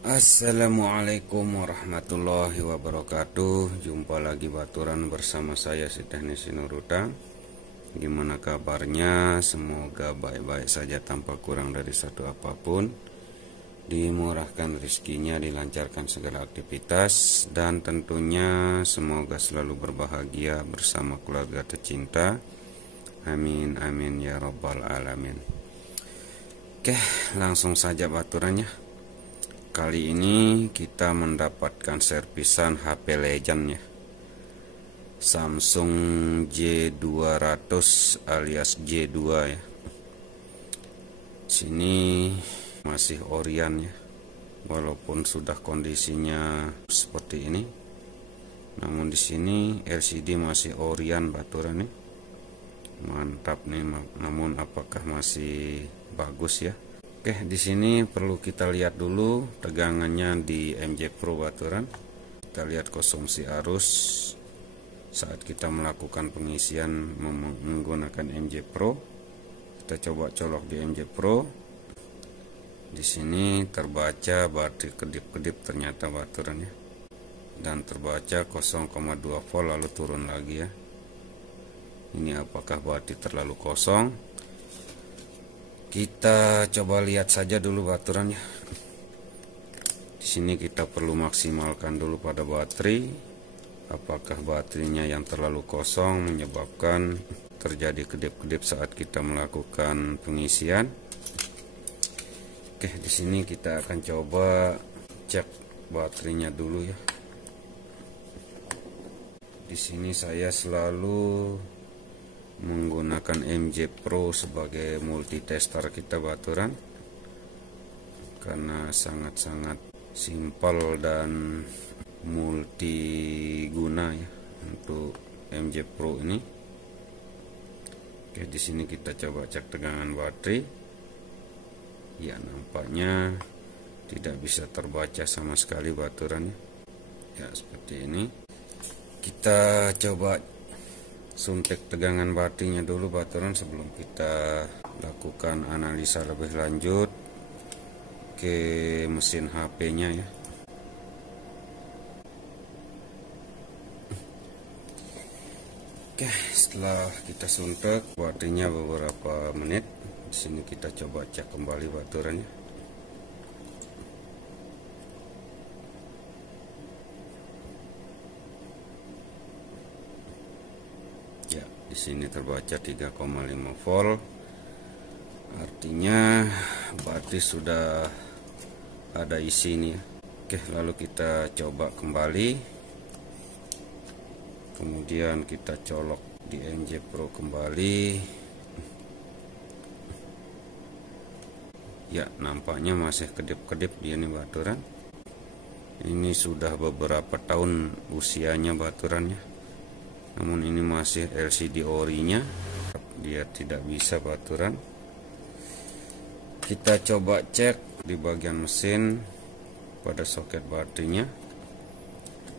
Assalamualaikum warahmatullahi wabarakatuh. Jumpa lagi baturan bersama saya si Teknisi Nurutang. Gimana kabarnya? Semoga baik-baik saja tanpa kurang dari satu apapun. Dimurahkan rezekinya, dilancarkan segala aktivitas, dan tentunya semoga selalu berbahagia bersama keluarga tercinta. Amin amin ya rabbal alamin. Oke, langsung saja baturannya. Kali ini kita mendapatkan servisan HP Legend ya, Samsung J200 alias J2 ya. Sini masih Orion ya, walaupun sudah kondisinya seperti ini, namun di sini LCD masih Orion baturan nih. Mantap nih, namun apakah masih bagus ya? Oke, di sini perlu kita lihat dulu tegangannya di MJ Pro baturan. Kita lihat konsumsi arus saat kita melakukan pengisian menggunakan MJ Pro. Kita coba colok di MJ Pro. Di sini terbaca baterai kedip-kedip ternyata baturan ya. Dan terbaca 0,2 volt lalu turun lagi ya. Ini apakah baterai terlalu kosong? Kita coba lihat saja dulu baturannya. Di sini kita perlu maksimalkan dulu pada baterai. Apakah baterainya yang terlalu kosong menyebabkan terjadi kedip-kedip saat kita melakukan pengisian? Oke, di sini kita akan coba cek baterainya dulu ya. Di sini saya selalu menggunakan MJ Pro sebagai multitester kita baturan, karena sangat-sangat simpel dan multiguna ya untuk MJ Pro ini. Oke, di sini kita coba cek tegangan baterai. Ya, nampaknya tidak bisa terbaca sama sekali baturannya. Ya, seperti ini. Kita coba suntik tegangan baterainya dulu baturan sebelum kita lakukan analisa lebih lanjut ke mesin HP-nya ya. Oke, setelah kita suntik baterainya beberapa menit, di sini kita coba cek kembali baturannya. Di sini terbaca 3,5 volt. Artinya baterai sudah ada isi nih. Oke, lalu kita coba kembali. Kemudian kita colok di MJ Pro kembali. Ya, nampaknya masih kedip-kedip dia nih baturan. Ini sudah beberapa tahun usianya baturannya. Namun ini masih LCD orinya, dia tidak bisa baturan. Kita coba cek di bagian mesin pada soket baterainya.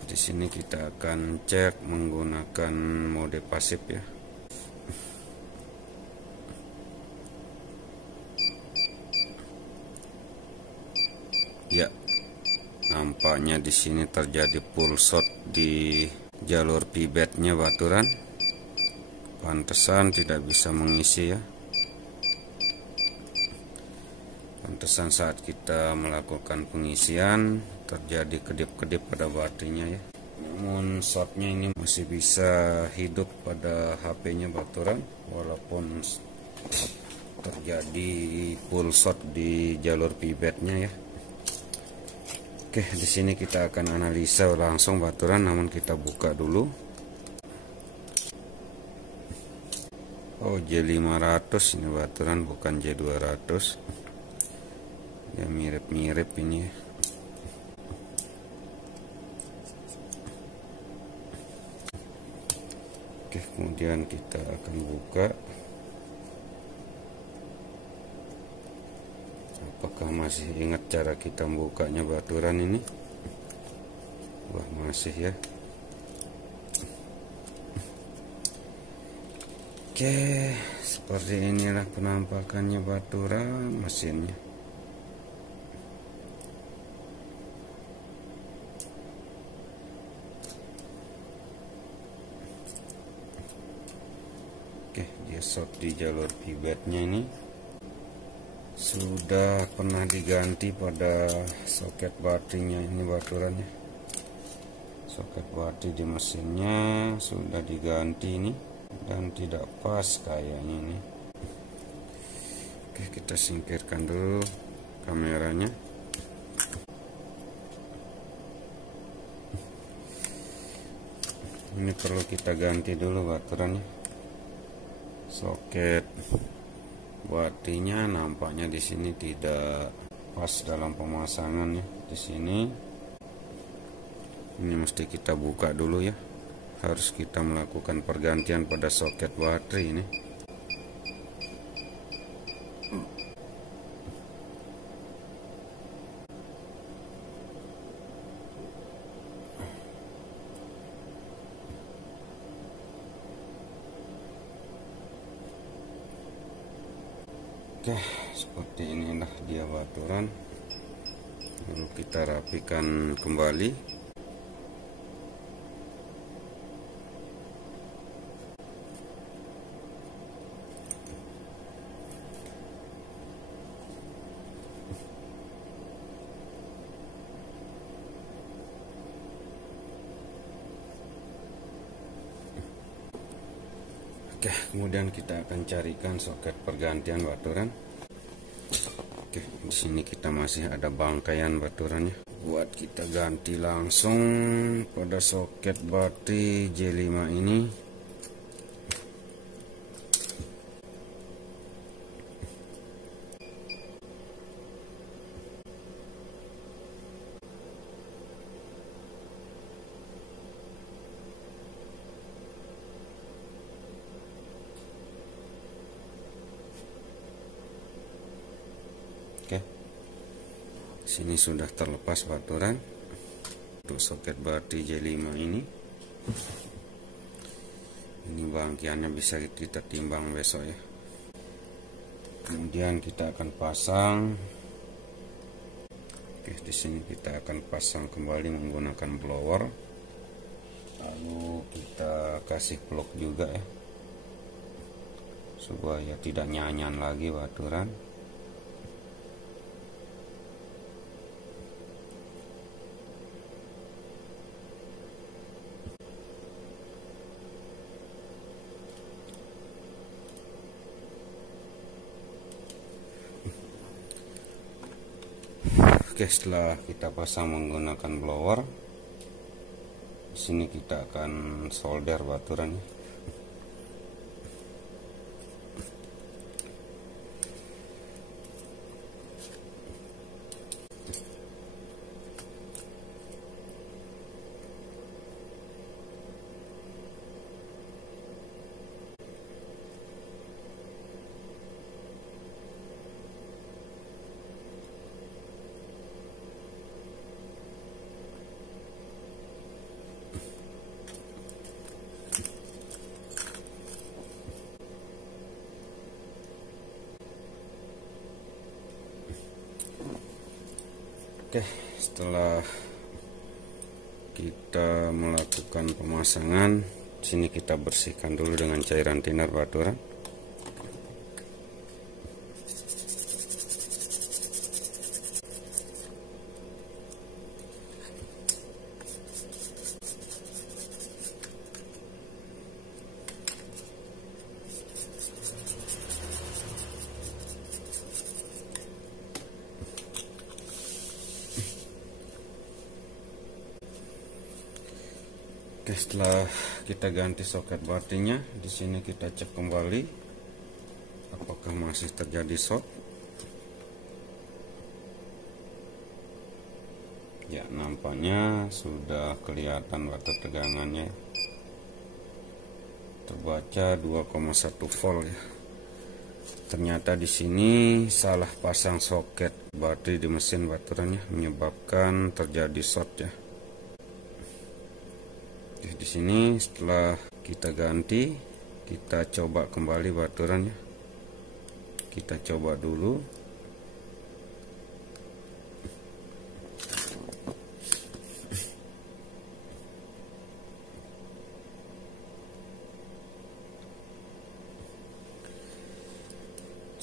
Di sini kita akan cek menggunakan mode pasif ya. Ya, nampaknya di sini terjadi pull short di jalur pibetnya baturan. Pantesan tidak bisa mengisi ya. Pantesan saat kita melakukan pengisian terjadi kedip-kedip pada baterainya ya. Namun shortnya ini masih bisa hidup pada HP-nya baturan, walaupun terjadi pull short di jalur pibetnya ya. Oke, di sini kita akan analisa langsung baturan, namun kita buka dulu. Oh, J500 ini baturan, bukan J200. Ya mirip-mirip ini ya. Oke, kemudian kita akan buka. Apakah masih ingat cara kita membukanya baturan ini? Wah, masih ya. Oke, seperti inilah penampakannya baturan mesinnya. short di jalur pivotnya ini sudah pernah diganti pada soket baterainya ini baturannya. Soket baterai di mesinnya sudah diganti ini dan tidak pas kayaknya ini. Oke, kita singkirkan dulu kameranya. Ini perlu kita ganti dulu baturannya. Soket baterainya nampaknya di sini tidak pas dalam pemasangan ya. Di sini ini mesti kita buka dulu ya. Harus kita melakukan pergantian pada soket baterai ini. Oke, seperti inilah dia baturan. Lalu kita rapikan kembali. Oke, kemudian kita akan carikan soket pergantian baturan. Oke, di sini kita masih ada bangkaian baturannya. Buat kita ganti langsung pada soket baterai J5 ini. Oke, sini sudah terlepas baturan untuk soket baterai J5 ini. Ini bangkiannya bisa kita timbang besok ya. Kemudian kita akan pasang. Oke, di sini kita akan pasang kembali menggunakan blower. Lalu kita kasih plug juga ya, supaya tidak nyanyan lagi baturan. Oke, setelah kita pasang menggunakan blower, di sini kita akan solder baturannya. Oke, setelah kita melakukan pemasangan, sini kita bersihkan dulu dengan cairan thinner baturan. Oke, setelah kita ganti soket baterainya, di sini kita cek kembali apakah masih terjadi short. Ya, nampaknya sudah kelihatan batu tegangannya. Terbaca 2,1 volt ya. Ternyata di sini salah pasang soket baterai di mesin baturannya menyebabkan terjadi short ya. Di sini setelah kita ganti, kita coba kembali baturannya. Kita coba dulu.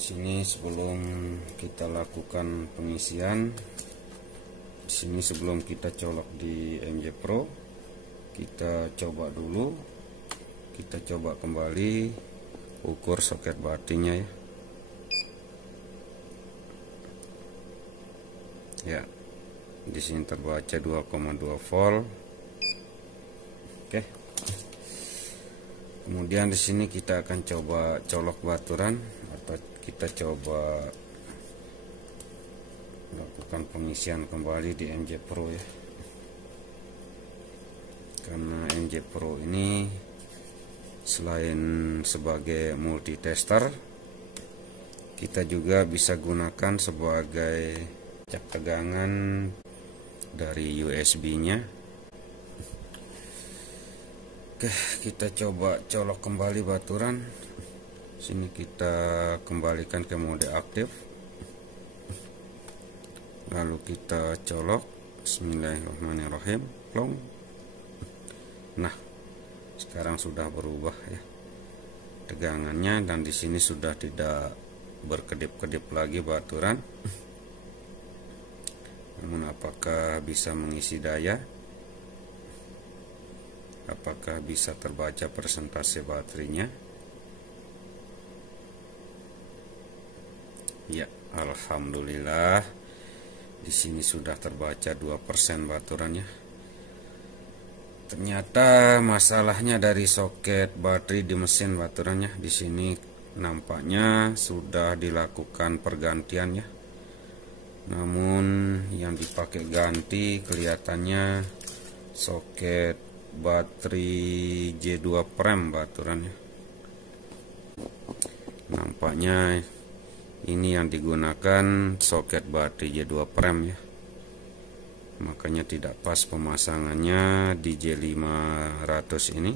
Sini sebelum kita lakukan pengisian, di sini sebelum kita colok di MJ Pro, kita coba dulu, kita coba kembali ukur soket baterainya ya. Ya, di sini terbaca 2,2 volt. Oke. Kemudian di sini kita akan coba colok baturan, atau kita coba lakukan pengisian kembali di MJ Pro ya. Karena MJ Pro ini selain sebagai multitester, kita juga bisa gunakan sebagai cek tegangan dari USB-nya. Oke, kita coba colok kembali baturan. Sini kita kembalikan ke mode aktif. Lalu kita colok. Bismillahirrahmanirrahim. Plong. Nah, sekarang sudah berubah ya tegangannya, dan di sini sudah tidak berkedip-kedip lagi baturan. Namun apakah bisa mengisi daya? Apakah bisa terbaca persentase baterainya? Ya, alhamdulillah. Di sini sudah terbaca 2% baturannya. Ternyata masalahnya dari soket baterai di mesin baturannya. Di sini nampaknya sudah dilakukan pergantian ya. Namun yang dipakai ganti kelihatannya soket baterai J2 prem baturannya. Nampaknya ini yang digunakan soket baterai J2 prem ya. Makanya tidak pas pemasangannya di J500 ini.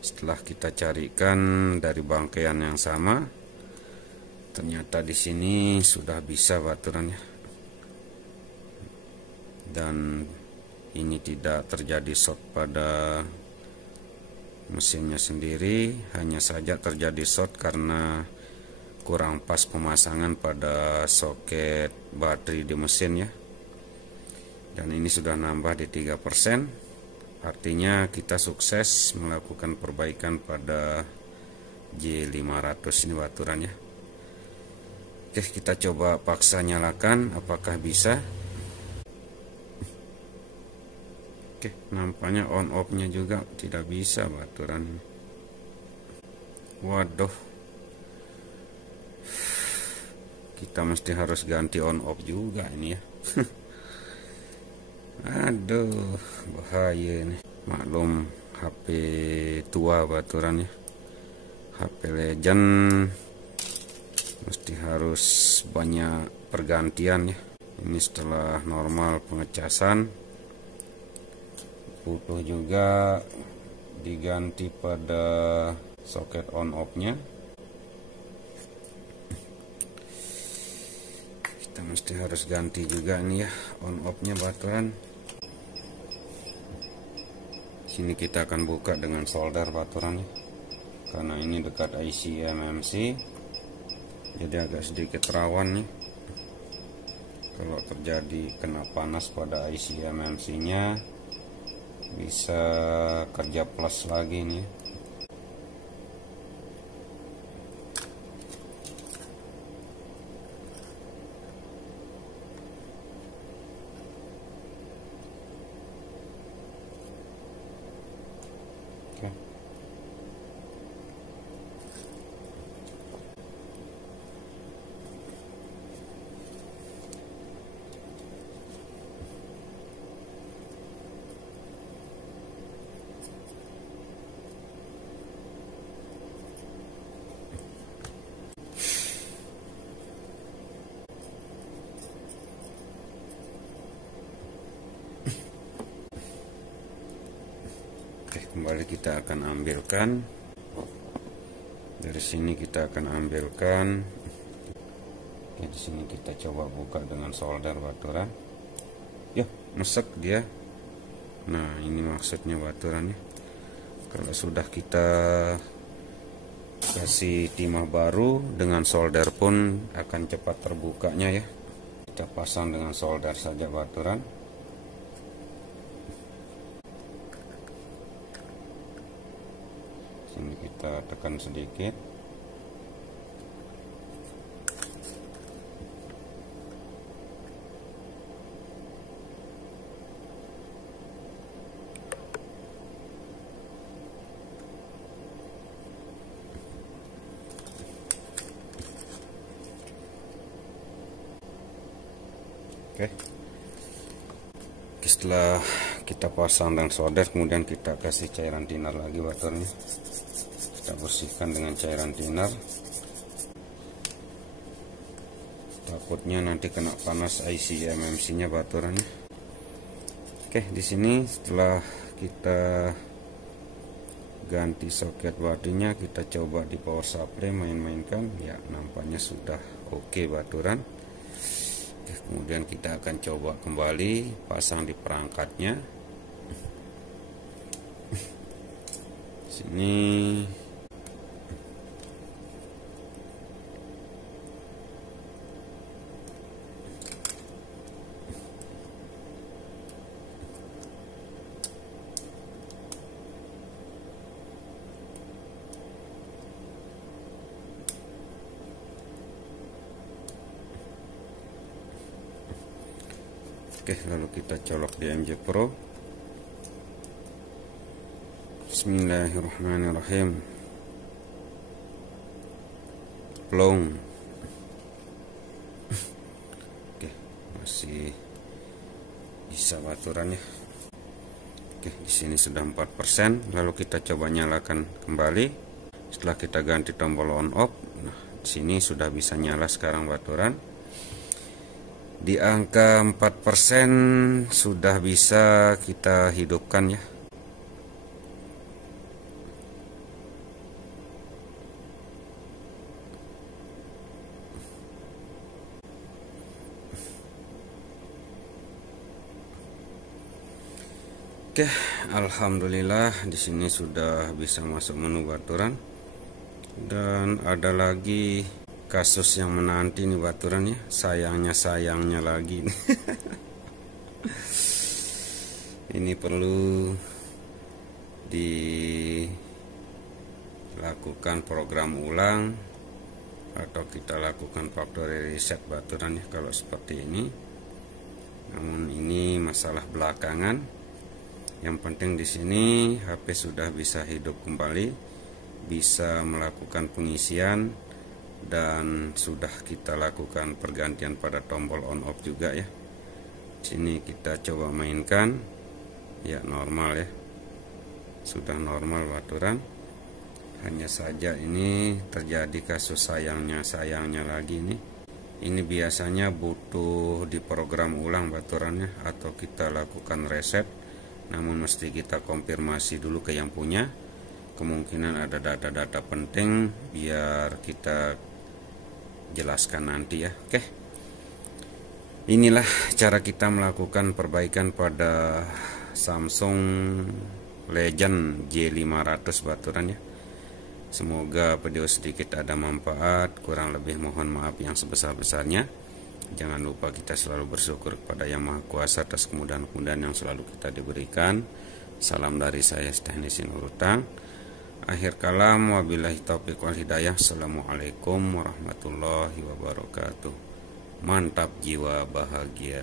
Setelah kita carikan dari bangkaian yang sama, ternyata di sini sudah bisa baturannya. Dan ini tidak terjadi short pada mesinnya sendiri, hanya saja terjadi short karena kurang pas pemasangan pada soket baterai di mesin ya. Dan ini sudah nambah di 3%, artinya kita sukses melakukan perbaikan pada J500 ini baturannya. Oke, kita coba paksa nyalakan, apakah bisa? Oke, nampaknya on off nya juga tidak bisa baturan. Waduh, kita mesti harus ganti on off juga ini ya. Aduh, bahaya nih. Maklum HP tua baturannya, HP Legend, mesti harus banyak pergantian ya. Ini setelah normal pengecasan, butuh juga diganti pada soket on off nya. Kita mesti harus ganti juga nih ya on off nya baturan. Sini kita akan buka dengan solder baturannya, karena ini dekat IC MMC, jadi agak sedikit rawan nih kalau terjadi kena panas pada IC MMC nya, bisa kerja plus lagi nih. Oke. Kembali kita akan ambilkan dari sini, kita akan ambilkan. Oke, di sini kita coba buka dengan solder baturan. Ya, mesek dia. Nah, ini maksudnya baturannya. Kalau sudah kita kasih timah baru, dengan solder pun akan cepat terbukanya ya. Kita pasang dengan solder saja baturan. Sini kita tekan sedikit. Oke. Setelah kita pasang dan solder, kemudian kita kasih cairan thinner lagi baturannya. Kita bersihkan dengan cairan thinner. Takutnya nanti kena panas IC MMC-nya baturannya. Oke, di sini setelah kita ganti soket bodinya, kita coba di power supply main-mainkan. Ya, nampaknya sudah oke baturan. Kemudian kita akan coba kembali pasang di perangkatnya. Sini oke, lalu kita colok di MJ Pro. Bismillahirrahmanirrahim. Plong. Oke, masih bisa baturannya. Oke, di sini sudah 4%. Lalu kita coba nyalakan kembali. Setelah kita ganti tombol on off, nah di sini sudah bisa nyala sekarang baturan. Di angka 4% sudah bisa kita hidupkan ya. Oke, alhamdulillah di sini sudah bisa masuk menu baturan. Dan ada lagi kasus yang menanti nih baturan ya, sayangnya lagi. Ini perlu dilakukan program ulang atau kita lakukan factory reset baturan ya kalau seperti ini. Namun ini masalah belakangan. Yang penting di sini HP sudah bisa hidup kembali, bisa melakukan pengisian, dan sudah kita lakukan pergantian pada tombol on off juga ya. Sini kita coba mainkan, ya normal ya, sudah normal baturan. Hanya saja ini terjadi kasus sayangnya lagi nih. Ini biasanya butuh diprogram ulang baturannya atau kita lakukan reset. Namun mesti kita konfirmasi dulu ke yang punya. Kemungkinan ada data-data penting, biar kita jelaskan nanti ya. Oke, inilah cara kita melakukan perbaikan pada Samsung Legend J500 baturan ya. Semoga video sedikit ada manfaat, kurang lebih mohon maaf yang sebesar-besarnya. Jangan lupa kita selalu bersyukur kepada Yang Maha Kuasa atas kemudahan-kemudahan yang selalu kita diberikan. Salam dari saya, Teknisi Nurutang. Akhir kalam, wabillahi taufiq wal hidayah. Assalamualaikum warahmatullahi wabarakatuh. Mantap jiwa bahagia.